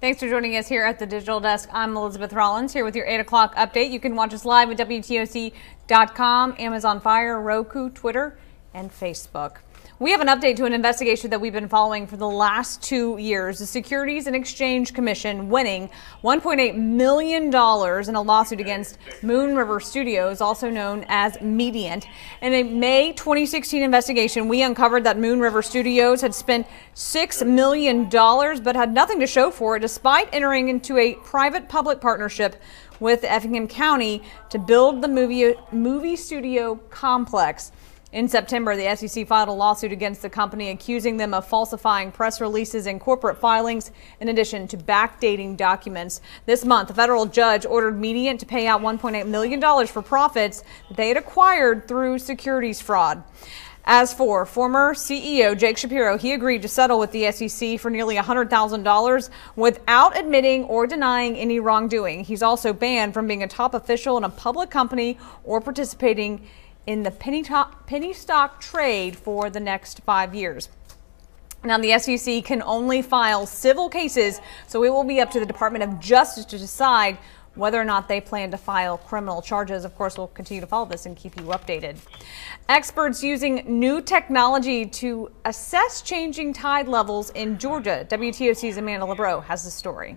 Thanks for joining us here at the Digital Desk. I'm Elizabeth Rollins here with your 8 o'clock update. You can watch us live at WTOC.com, Amazon Fire, Roku, Twitter, and Facebook. We have an update to an investigation that we've been following for the last 2 years. The Securities and Exchange Commission winning $1.8 million in a lawsuit against Moon River Studios, also known as Mediant. In a May 2016 investigation, we uncovered that Moon River Studios had spent $6 million but had nothing to show for it, despite entering into a private-public partnership with Effingham County to build the movie studio complex. In September, the SEC filed a lawsuit against the company, accusing them of falsifying press releases and corporate filings, in addition to backdating documents. This month, a federal judge ordered Mediant to pay out $1.8 million for profits that they had acquired through securities fraud. As for former CEO Jake Shapiro, he agreed to settle with the SEC for nearly $100,000 without admitting or denying any wrongdoing. He's also banned from being a top official in a public company or participating in the penny stock trade for the next 5 years. Now, the SEC can only file civil cases, so it will be up to the Department of Justice to decide whether or not they plan to file criminal charges. Of course, we'll continue to follow this and keep you updated. Experts using new technology to assess changing tide levels in Georgia. WTOC's Amanda LeBreau has the story.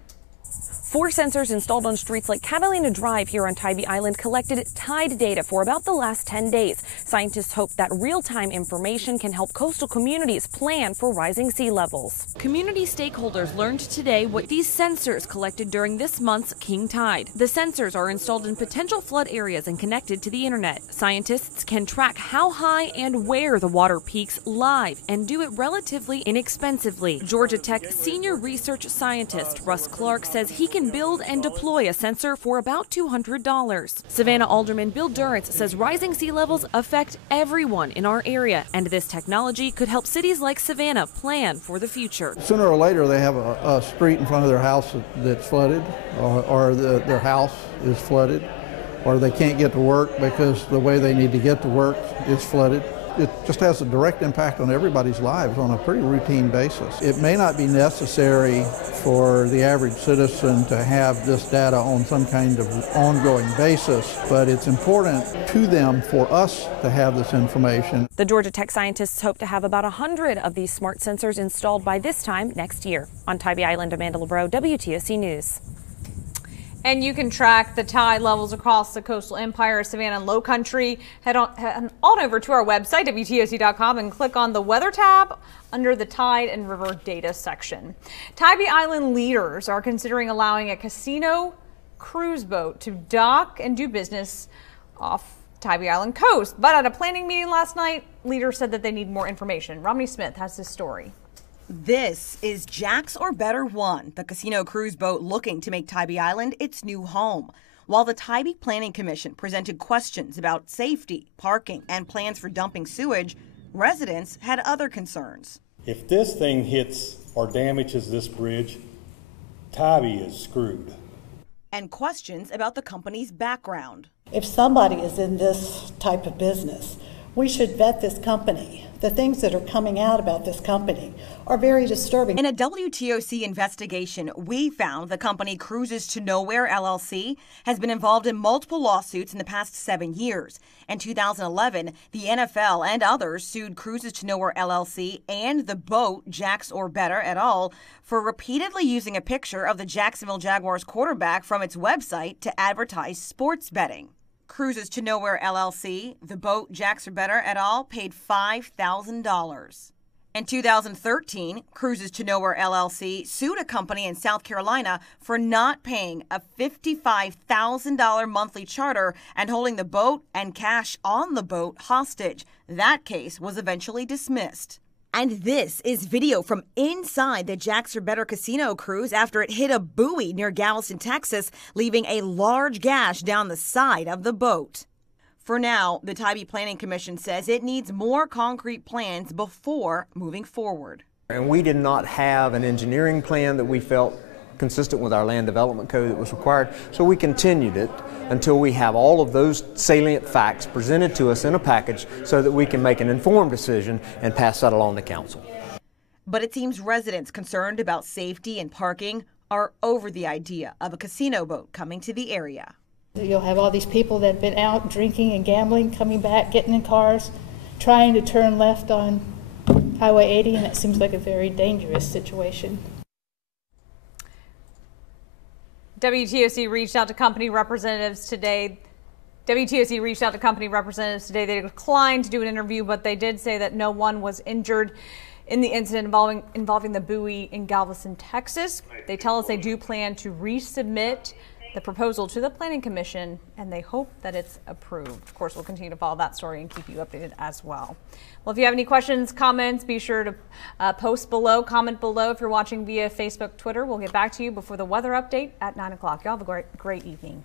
4 sensors installed on streets like Catalina Drive here on Tybee Island collected tide data for about the last 10 days. Scientists hope that real-time information can help coastal communities plan for rising sea levels. Community stakeholders learned today what these sensors collected during this month's king tide. The sensors are installed in potential flood areas and connected to the internet. Scientists can track how high and where the water peaks live and do it relatively inexpensively. Georgia Tech senior research scientist Russ Clark says he can build and deploy a sensor for about $200. Savannah Alderman Bill Durrance says rising sea levels affect everyone in our area, and this technology could help cities like Savannah plan for the future. Sooner or later, they have a street in front of their house that's flooded, or their house is flooded, or they can't get to work because the way they need to get to work is flooded. It just has a direct impact on everybody's lives on a pretty routine basis. It may not be necessary for the average citizen to have this data on some kind of ongoing basis, but it's important to them for us to have this information. The Georgia Tech scientists hope to have about 100 of these smart sensors installed by this time next year. On Tybee Island, Amanda LeBreau, WTOC News. And you can track the tide levels across the coastal empire, Savannah and Low Country. Head on over to our website, WTOC.com, and click on the weather tab under the tide and river data section. Tybee Island leaders are considering allowing a casino cruise boat to dock and do business off Tybee Island coast. But at a planning meeting last night, leaders said that they need more information. Romney Smith has this story. This is Jack's or Better One, the casino cruise boat looking to make Tybee Island its new home. While the Tybee Planning Commission presented questions about safety, parking, and plans for dumping sewage, residents had other concerns. If this thing hits or damages this bridge, Tybee is screwed. And questions about the company's background. If somebody is in this type of business, we should vet this company. The things that are coming out about this company are very disturbing. In a WTOC investigation, we found the company Cruises to Nowhere LLC has been involved in multiple lawsuits in the past 7 years. In 2011, the NFL and others sued Cruises to Nowhere LLC and the boat Jack's or Better et al. For repeatedly using a picture of the Jacksonville Jaguars quarterback from its website to advertise sports betting. Cruises to Nowhere LLC, the boat Jack's or Better et al. Paid $5,000. In 2013, Cruises to Nowhere LLC sued a company in South Carolina for not paying a $55,000 monthly charter and holding the boat and cash on the boat hostage. That case was eventually dismissed. And this is video from inside the Jack's or Better casino cruise after it hit a buoy near Galveston, Texas, leaving a large gash down the side of the boat. For now, the Tybee Planning Commission says it needs more concrete plans before moving forward. And we did not have an engineering plan that we felt consistent with our land development code that was required, so we continued it until we have all of those salient facts presented to us in a package so that we can make an informed decision and pass that along to council. But it seems residents concerned about safety and parking are over the idea of a casino boat coming to the area. You'll have all these people that have been out drinking and gambling, coming back, getting in cars, trying to turn left on Highway 80, and it seems like a very dangerous situation. WTOC reached out to company representatives today. They declined to do an interview, but they did say that no one was injured in the incident involving the buoy in Galveston, Texas. They tell us they do plan to resubmit the proposal to the Planning Commission, and they hope that it's approved. Of course, we'll continue to follow that story and keep you updated as well. Well, if you have any questions, comments, be sure to post below, comment below. If you're watching via Facebook, Twitter, we'll get back to you before the weather update at 9 o'clock. Y'all have a great evening.